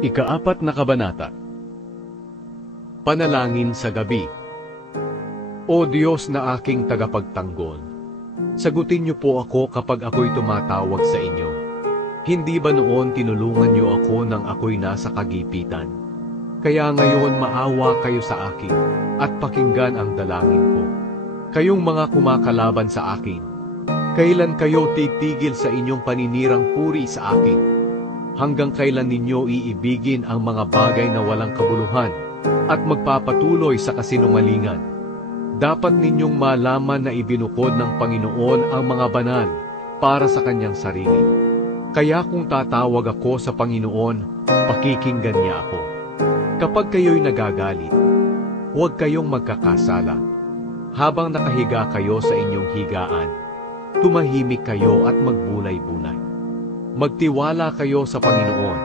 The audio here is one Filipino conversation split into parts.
Ika-4 na kabanata. Panalangin sa gabi. O Diyos na aking tagapagtanggol, sagutin niyo po ako kapag ako'y tumatawag sa inyo. Hindi ba noon tinulungan niyo ako nang ako'y nasa kagipitan? Kaya ngayon maawa kayo sa akin at pakinggan ang dalangin ko. Kayong mga kumakalaban sa akin, kailan kayo titigil sa inyong paninirang puri sa akin? Hanggang kailan ninyo iibigin ang mga bagay na walang kabuluhan at magpapatuloy sa kasinungalingan? Dapat ninyong malaman na ibinukod ng Panginoon ang mga banal para sa kanyang sarili. Kaya kung tatawag ako sa Panginoon, pakikinggan niya ako. Kapag kayo'y nagagalit, huwag kayong magkakasala. Habang nakahiga kayo sa inyong higaan, tumahimik kayo at magbulay-bulay. Magtiwala kayo sa Panginoon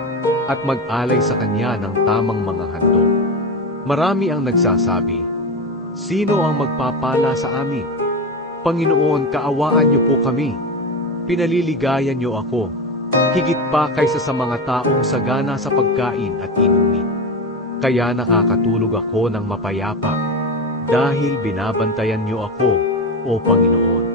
at mag-alay sa Kanya ng tamang mga handog. Marami ang nagsasabi, "Sino ang magpapala sa amin? Panginoon, kaawaan niyo po kami. Pinaliligayan niyo ako, higit pa kaysa sa mga taong sagana sa pagkain at inumin. Kaya nakakatulog ako ng mapayapa, dahil binabantayan niyo ako, O Panginoon."